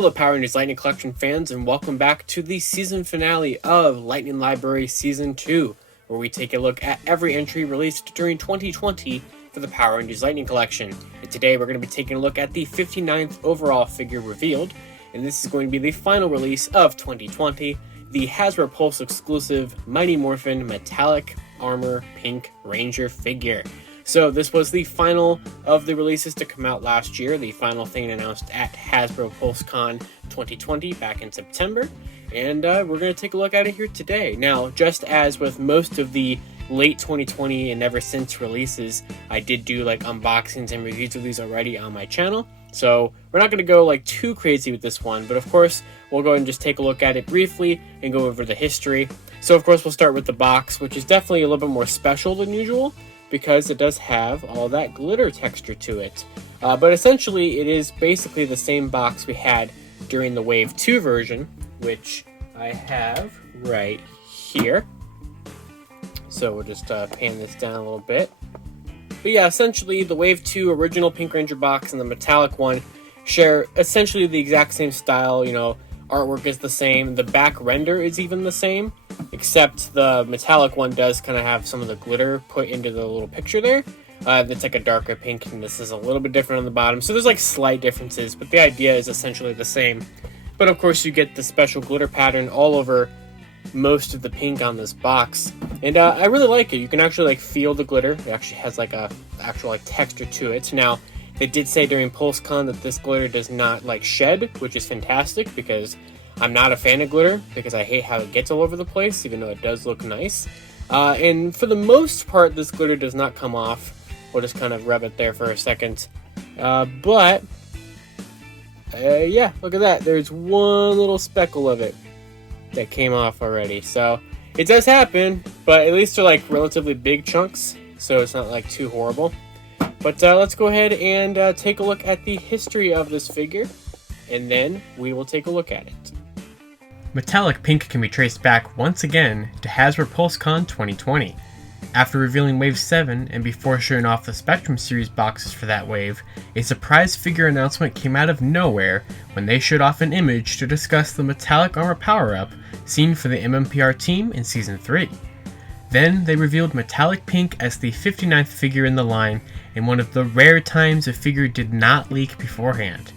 Hello Power Rangers Lightning Collection fans, and welcome back to the season finale of Lightning Library Season 2, where we take a look at every entry released during 2020 for the Power Rangers Lightning Collection. And today we're going to be taking a look at the 59th overall figure revealed, and this is going to be the final release of 2020, the Hasbro Pulse exclusive Mighty Morphin Metallic Armor Pink Ranger figure. So this was the final of the releases to come out last year, the final thing announced at Hasbro PulseCon 2020 back in September, and we're going to take a look at it here today. Now, just as with most of the late 2020 and ever since releases, I did do like unboxings and reviews of these already on my channel, so we're not going to go like too crazy with this one, but of course we'll go ahead and just take a look at it briefly and go over the history. So of course we'll start with the box, which is definitely a little bit more special than usual, because it does have all that glitter texture to it. But essentially, it is basically the same box we had during the Wave 2 version, which I have right here. So we'll just pan this down a little bit. But yeah, essentially, the Wave 2 original Pink Ranger box and the metallic one share essentially the exact same style, you know, artwork is the same, the back render is even the same, except the metallic one does kind of have some of the glitter put into the little picture there. It's like a darker pink, and this is a little bit different on the bottom, so there's like slight differences, but the idea is essentially the same. But of course you get the special glitter pattern all over most of the pink on this box, and I really like it. You can actually like feel the glitter. It actually has like a actual like texture to it. Now, they did say during PulseCon that this glitter does not like shed, which is fantastic because I'm not a fan of glitter because I hate how it gets all over the place, even though it does look nice. And for the most part, this glitter does not come off. We'll just kind of rub it there for a second. Yeah, look at that. There's one little speckle of it that came off already. So it does happen, but at least they're like relatively big chunks, so it's not like too horrible. But let's go ahead and take a look at the history of this figure, and then we will take a look at it. Metallic Pink can be traced back once again to Hasbro PulseCon 2020. After revealing Wave 7 and before showing off the Spectrum series boxes for that wave, a surprise figure announcement came out of nowhere when they showed off an image to discuss the Metallic Armor power-up seen for the MMPR team in Season 3. Then they revealed Metallic Pink as the 59th figure in the line, and one of the rare times a figure did not leak beforehand.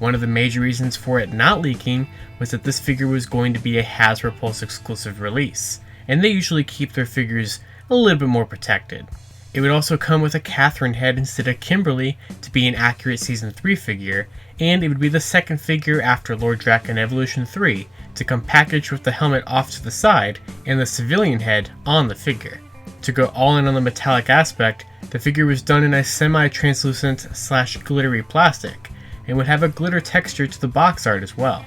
One of the major reasons for it not leaking was that this figure was going to be a Hasbro Pulse exclusive release, and they usually keep their figures a little bit more protected. It would also come with a Catherine head instead of Kimberly to be an accurate Season 3 figure, and it would be the second figure after Lord Drakkon Evolution 3 to come packaged with the helmet off to the side and the civilian head on the figure. To go all in on the metallic aspect, the figure was done in a semi-translucent / glittery plastic, and would have a glitter texture to the box art as well.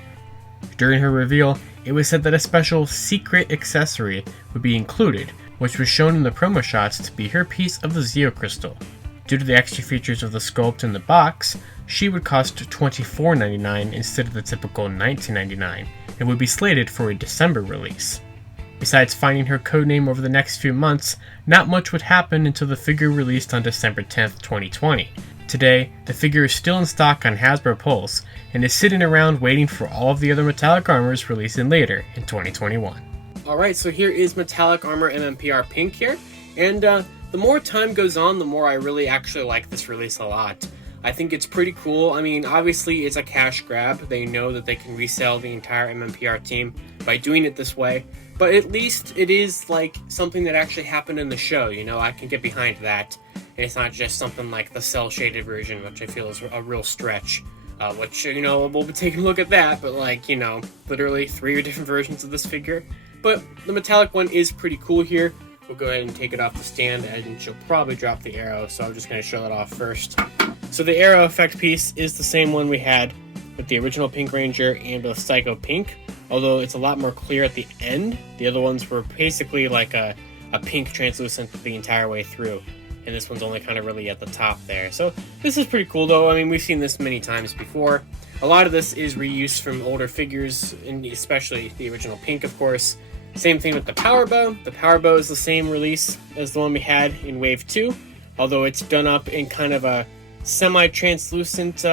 During her reveal, it was said that a special secret accessory would be included, which was shown in the promo shots to be her piece of the Zeo Crystal. Due to the extra features of the sculpt in the box, she would cost $24.99 instead of the typical $19.99, and would be slated for a December release. Besides finding her codename over the next few months, not much would happen until the figure released on December 10th, 2020. Today, the figure is still in stock on Hasbro Pulse, and is sitting around waiting for all of the other metallic armors releasing later in 2021. Alright, so here is Metallic Armor MMPR Pink here, and the more time goes on, the more I really actually like this release a lot. I think it's pretty cool. I mean, obviously it's a cash grab. They know that they can resell the entire MMPR team by doing it this way, but at least it is like something that actually happened in the show, you know, I can get behind that. And it's not just something like the cel-shaded version, which I feel is a real stretch. Which, you know, we'll be taking a look at that, but like, you know, literally 3 different versions of this figure. But the metallic one is pretty cool here. We'll go ahead and take it off the stand, and she'll probably drop the arrow, so I'm just going to show that off first. So the arrow effect piece is the same one we had with the original Pink Ranger and with Psycho Pink, although it's a lot more clear at the end. The other ones were basically like a pink translucent the entire way through, and this one's only kind of really at the top there. So this is pretty cool though. I mean, we've seen this many times before. A lot of this is reused from older figures, and especially the original Pink, of course. Same thing with the Power Bow. The Power Bow is the same release as the one we had in Wave 2, although it's done up in kind of a semi-translucent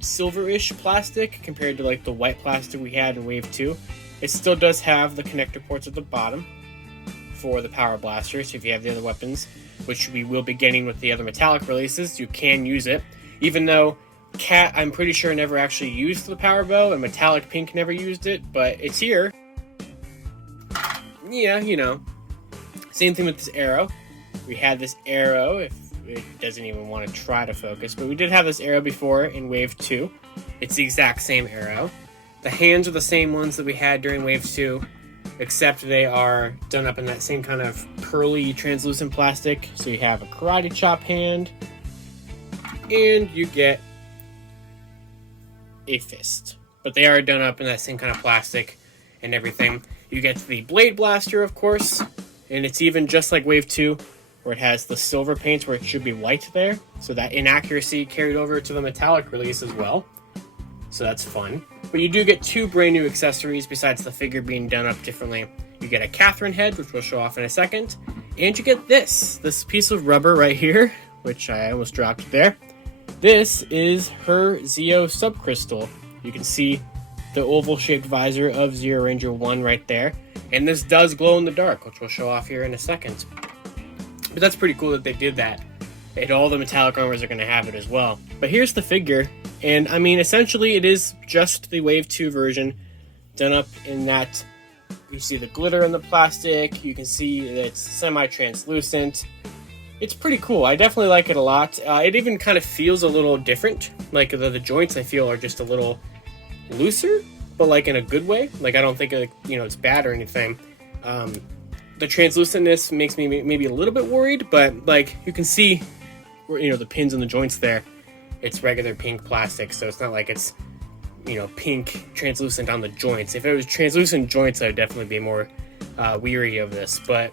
silverish plastic compared to like the white plastic we had in Wave 2. It still does have the connector ports at the bottom for the power blaster, so if you have the other weapons, which we will be getting with the other metallic releases, you can use it. Even though Cat, I'm pretty sure, never actually used the power bow, and Metallic Pink never used it, but it's here. Yeah, you know. Same thing with this arrow. We had this arrow, if it doesn't even want to try to focus, but we did have this arrow before in Wave 2. It's the exact same arrow. The hands are the same ones that we had during Wave 2, except they are done up in that same kind of pearly translucent plastic. So you have a karate chop hand, and you get a fist. But they are done up in that same kind of plastic and everything. You get the blade blaster, of course, and it's even just like Wave 2, where it has the silver paints where it should be white there. So that inaccuracy carried over to the metallic release as well. So that's fun. But you do get 2 brand new accessories besides the figure being done up differently. You get a Catherine head, which we'll show off in a second. And you get this piece of rubber right here, which I almost dropped there. This is her Zeo subcrystal. You can see the oval-shaped visor of Zeo Ranger 1 right there. And this does glow in the dark, which we'll show off here in a second. But that's pretty cool that they did that. And all the metallic armors are going to have it as well. But here's the figure. And, I mean, essentially it is just the Wave 2 version done up in that you see the glitter in the plastic. You can see that it's semi-translucent. It's pretty cool. I definitely like it a lot. It even kind of feels a little different. Like, the joints, I feel, are just a little looser, but, like, in a good way. Like, I don't think, it's bad or anything. The translucentness makes me maybe a little bit worried, but, like, you can see, the pins and the joints there. It's regular pink plastic, so it's not like it's, pink translucent on the joints. If it was translucent joints, I'd definitely be more weary of this. But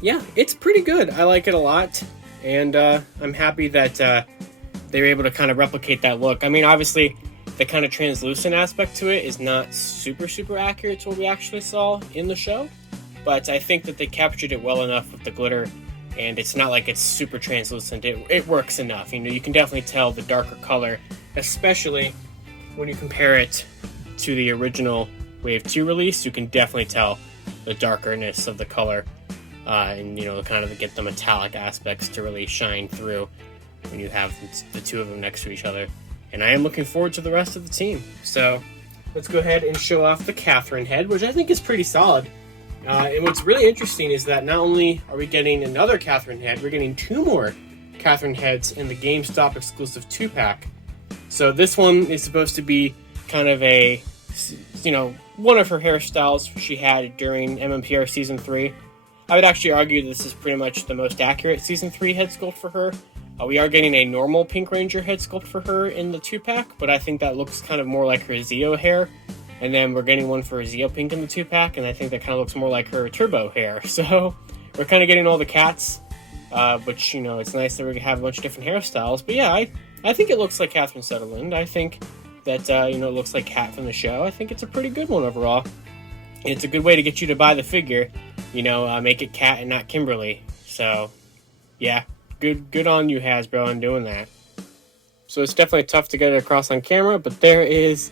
yeah, it's pretty good. I like it a lot, and I'm happy that they were able to kind of replicate that look. I mean, obviously, the kind of translucent aspect to it is not super, super accurate to what we actually saw in the show, but I think that they captured it well enough with the glitter. And it's not like it's super translucent. It works enough. You can definitely tell the darker color, especially when you compare it to the original Wave 2 release. You can definitely tell the darkerness of the color, and kind of get the metallic aspects to really shine through when you have the two of them next to each other. And I am looking forward to the rest of the team. So let's go ahead and show off the Catherine head, which I think is pretty solid. And what's really interesting is that not only are we getting another Catherine head, we're getting 2 more Catherine heads in the GameStop exclusive 2-pack. So this one is supposed to be kind of a, one of her hairstyles she had during MMPR Season 3. I would actually argue that this is pretty much the most accurate Season 3 head sculpt for her. We are getting a normal Pink Ranger head sculpt for her in the 2-pack, but I think that looks kind of more like her Zeo hair. And then we're getting one for Zeo Pink in the 2-pack, and I think that kind of looks more like her Turbo hair. So we're kind of getting all the cats, which, it's nice that we have a bunch of different hairstyles. But yeah, I think it looks like Catherine Sutherland. I think that, it looks like Cat from the show. I think it's a pretty good one overall. And it's a good way to get you to buy the figure, make it Cat and not Kimberly. So, yeah, good on you, Hasbro, on doing that. So it's definitely tough to get it across on camera, but there is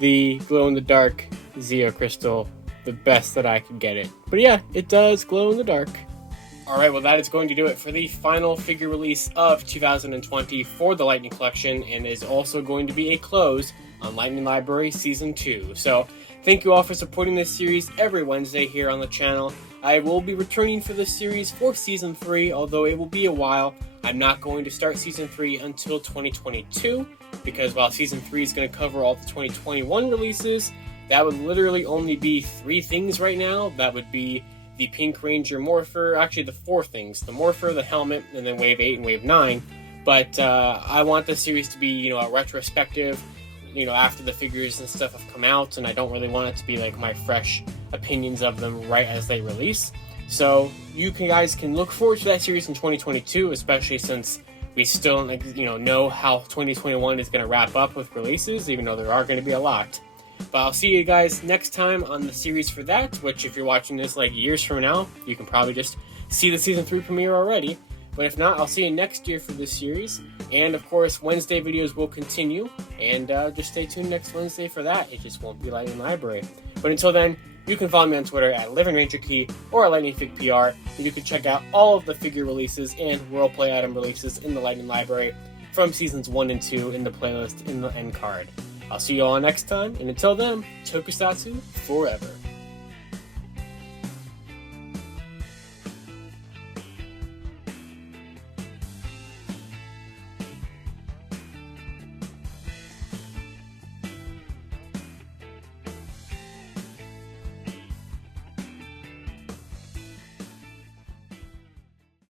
the glow-in-the-dark Zeo Crystal, the best that I could get it. But yeah, it does glow in the dark. Alright, well that is going to do it for the final figure release of 2020 for the Lightning Collection, and is also going to be a close on Lightning Library Season 2. So, thank you all for supporting this series every Wednesday here on the channel. I will be returning for this series for Season 3, although it will be a while. I'm not going to start Season 3 until 2022, because while Season 3 is going to cover all the 2021 releases, that would literally only be 3 things right now. That would be the Pink Ranger Morpher, actually the 4 things, the Morpher, the helmet, and then Wave 8 and Wave 9. But I want this series to be, a retrospective, after the figures and stuff have come out, and I don't really want it to be like my fresh opinions of them right as they release. So you guys can look forward to that series in 2022, especially since we still know how 2021 is going to wrap up with releases, even though there are going to be a lot. But I'll see you guys next time on the series for that, which if you're watching this like years from now, you can probably just see the Season 3 premiere already. But if not, I'll see you next year for this series. And of course, Wednesday videos will continue. And just stay tuned next Wednesday for that. It just won't be Lightning Library. But until then, you can follow me on Twitter at LivingRangerKey or at LightningFigPR. And you can check out all of the figure releases and roleplay item releases in the Lightning Library from Seasons 1 and 2 in the playlist in the end card. I'll see you all next time. And until then, Tokusatsu forever.